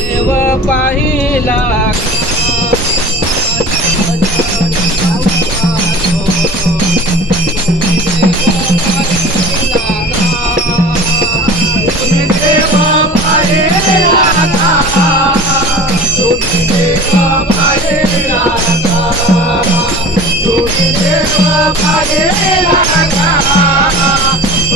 देव पाहिला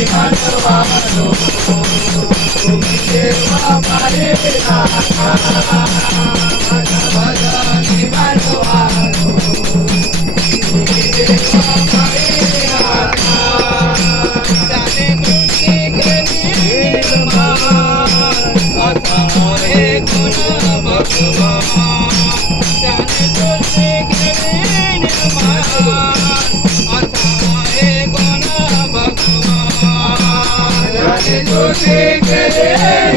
I'm not going Hare